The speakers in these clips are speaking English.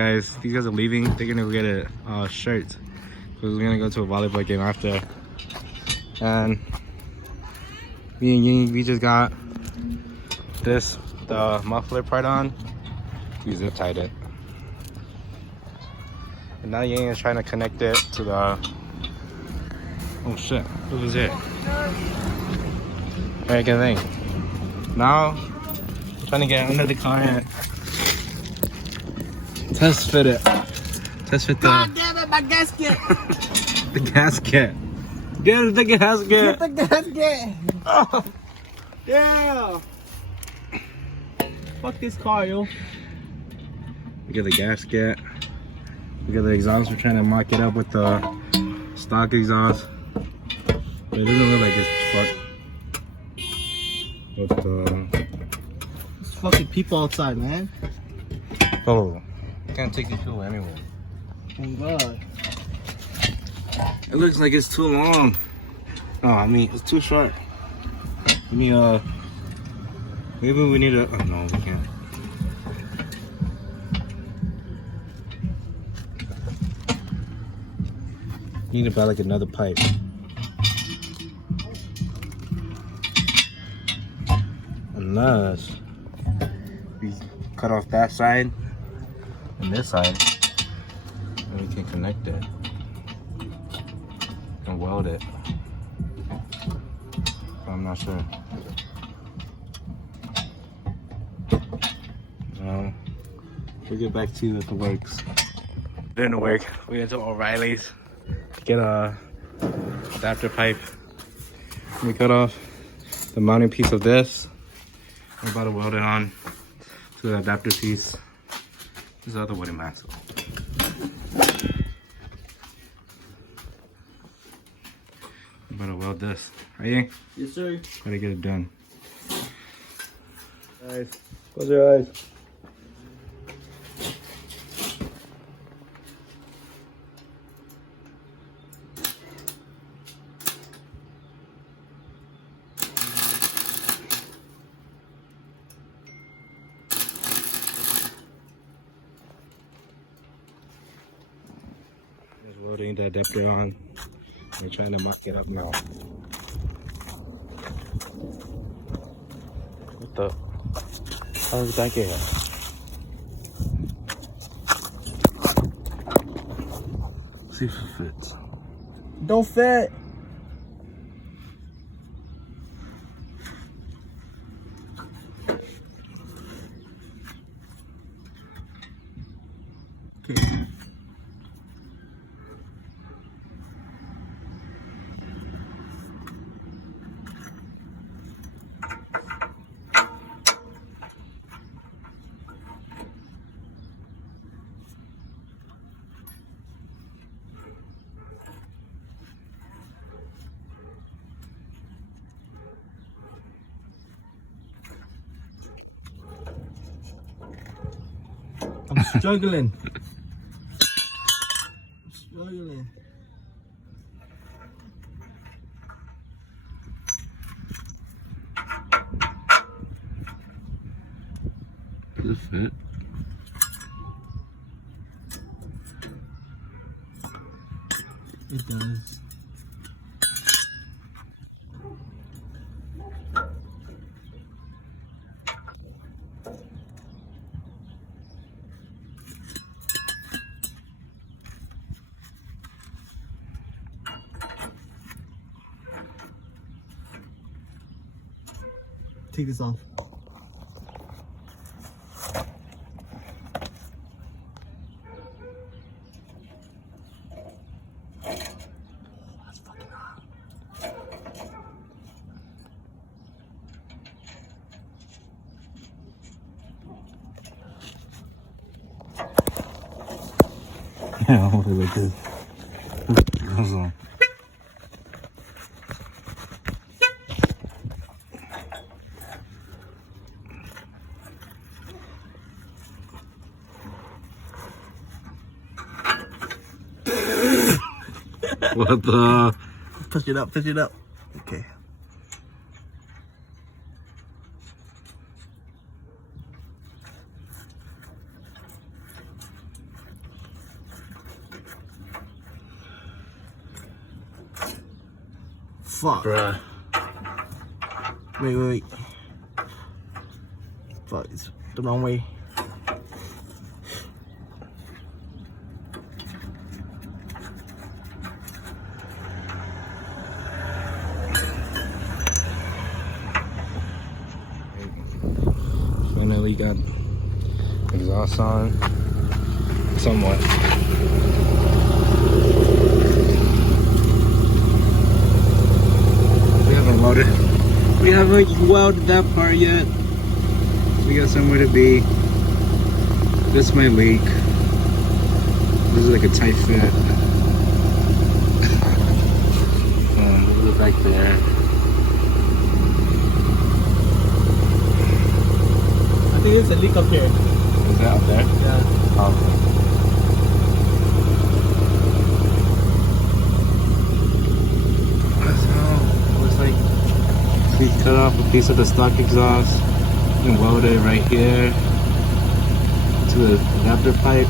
Guys, these guys are leaving. They're gonna go get a shirt because we're gonna go to a volleyball game after. And me and Ying, we just got the muffler part on. We zip tied it. And now Ying is trying to connect it to the. Oh shit! What was it? Very good thing. Now, I'm trying to get under the car and test fit it. Test fit the. God damn it, my gasket! The gasket. Get the gasket. Get the gasket! Oh. Yeah! Fuck this car, yo. We got the gasket. We got the exhaust. We're trying to mock it up with the stock exhaust. But it doesn't look like it's fucked. But There's fucking people outside, man. oh, you can't take these people anywhere. Oh god. It looks like it's too long. Oh, I mean it's too short. Let me maybe we need a. Oh no, we can't. Need to buy like another pipe. Unless we cut off that side and this side, and we can connect it and weld it. I'm not sure. We'll get back to you if it works. Didn't work. We went to O'Reilly's to get a adapter pipe. We cut off the mounting piece of this. We're about to weld it on to the adapter piece. This other wooden mask. I'm about to weld this. Are you? Yes, sir. Gotta get it done. Guys, close your eyes. Just welding the adapter on. We're trying to mock it up now. What the? How did that get here? See if it fits. Don't fit. Okay. I'm struggling. Struggling. Does it fit? It does. Take this off. That's fucking hot. Yeah, I want it like this. Goes on. What the? Push it up, push it up. Okay. fuck. Bruh. Wait. Fuck, it's the wrong way. Finally got exhaust on. Somewhat. We haven't welded that part yet. We got somewhere to be. This might leak. This is like a tight fit. Look back there. I think it's a leak up here. Is that up there? Yeah. Oh. We cut off a piece of the stock exhaust and weld it right here to the adapter pipe.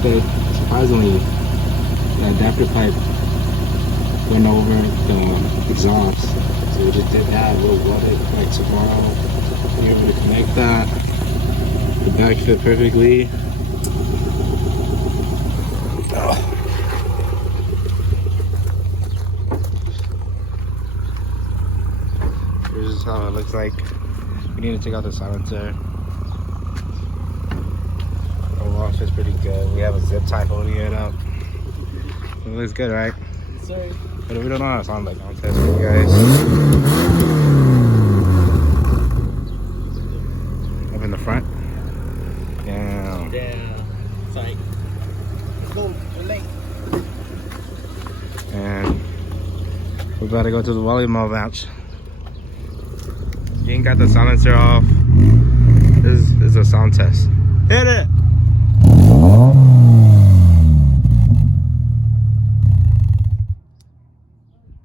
But surprisingly, the adapter pipe went over the exhaust. So we just did that. We'll weld it like tomorrow. Be able to connect that. The back fit perfectly. This is how it looks like. We need to take out the silencer. The wall fits pretty good. We have a zip tie holding it up. It looks good, right? Yes, sir. But we don't know how it sounds like. I'll test for you guys. Up in the front. Damn. Sorry. Let's go. We're late. And we're about to go to the volleyball match. You ain't got the silencer off. This is a sound test. Hit it!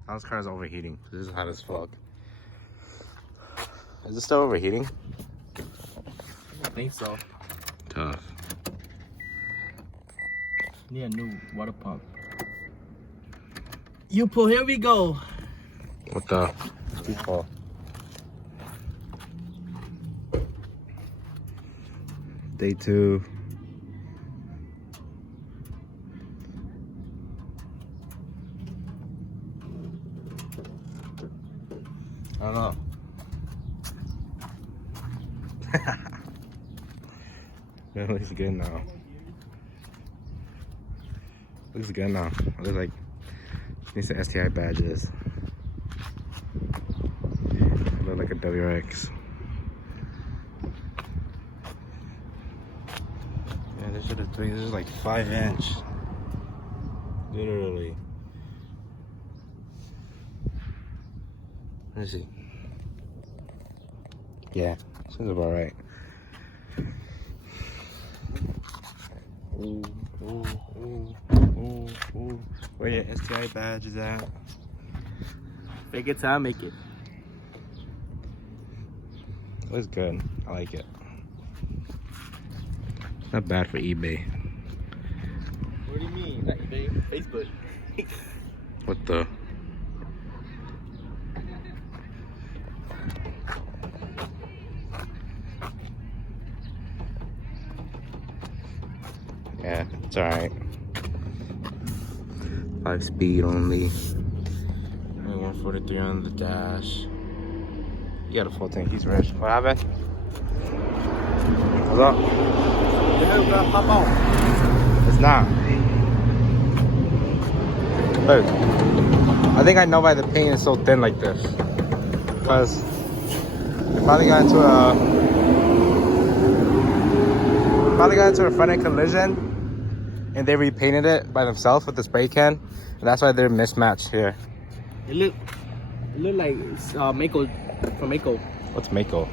This car is overheating. This is hot as fuck. Is it still overheating? I think so. Tough. Need a new water pump. You pull, here we go. What the? People. Day 2. I don't know. It looks good now. Looks good now. It looks like it needs the STI badges. It looks like a WRX. Yeah, this should have three. This is like 5-inch. Literally. Let me see. Yeah, seems about right. Ooh, ooh, ooh, ooh, ooh. Where your STI badge is at? Fake it till I make it. Looks good. I like it. Not bad for eBay. What do you mean? Not eBay? Facebook. What the? Yeah, it's alright. 5-speed only. And 143 on the dash. You got a full tank. He's rich. What happened? What's up? Yeah, we're gonna pop out. It's not. Look. I think I know why the paint is so thin like this. Because they probably got into a front end collision and they repainted it by themselves with the spray can. And that's why they're mismatched here. It look like it's Mako from Mako. What's Mako?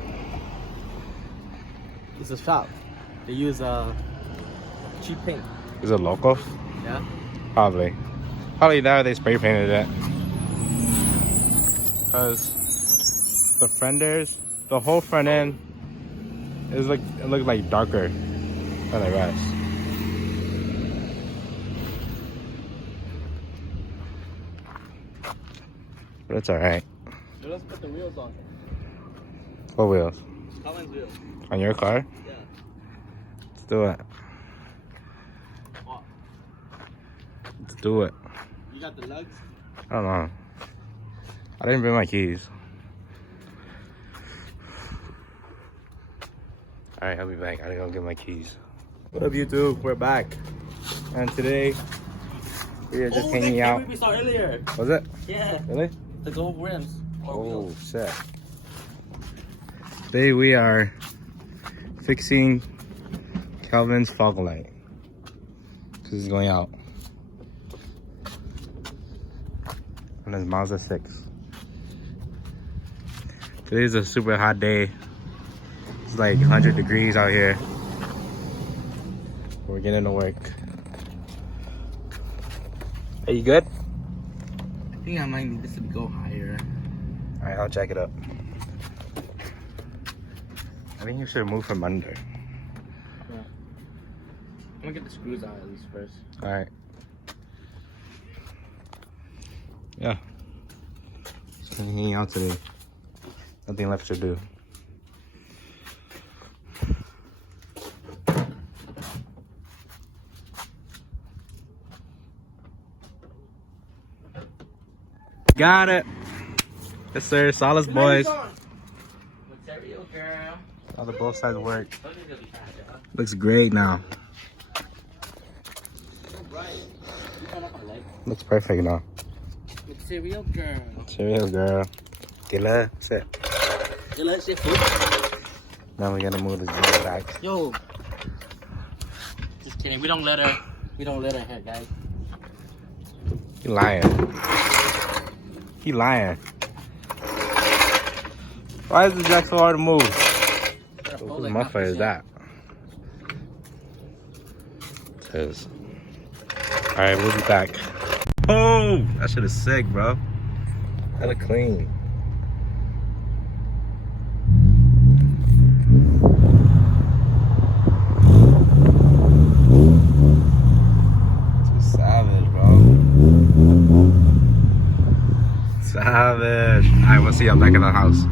It's a shop. They use cheap paint. Is it local? Yeah. Probably. Probably there they spray painted it. Because the fenders, the whole front end is like, it looks like darker than the rest. But it's alright. So let's put the wheels on. What wheels? Colin's wheels. On your car? Yeah. Let's do it. What? Let's do it. You got the lugs? I don't know. I didn't bring my keys. Alright, I'll be back. I gotta go get my keys. What up, YouTube? We're back. And today, we are just hanging out. We saw earlier. Was it? Yeah. Really? The gold rims. Oh, shit. Today we are fixing Calvin's fog light. This is going out. On his Mazda 6. Today's a super hot day. It's like 100 degrees out here. We're getting to work. Are you good? I think I might need this to go higher. Alright, I'll jack it up. I think you should move from under. Yeah. I'm gonna get the screws out at least first. Alright. Yeah. Just hanging out today. Nothing left to do. Got it. Yes, sir. Solace boys. Material, girl. How the both sides work. Looks great now. Looks perfect now. Material, girl. Serious, girl. Killer. Sit. Killer shit, food. Now we're gonna move this girl back. Yo. Just kidding. We don't let her hit, guys. He lying. He lying. Why is the jack so hard to move? Whose muffler is that? It is. Alright, we'll be back. Oh! That shit is sick, bro. Hella clean. Too savage, bro. Savage. Alright, we'll see you back at the house.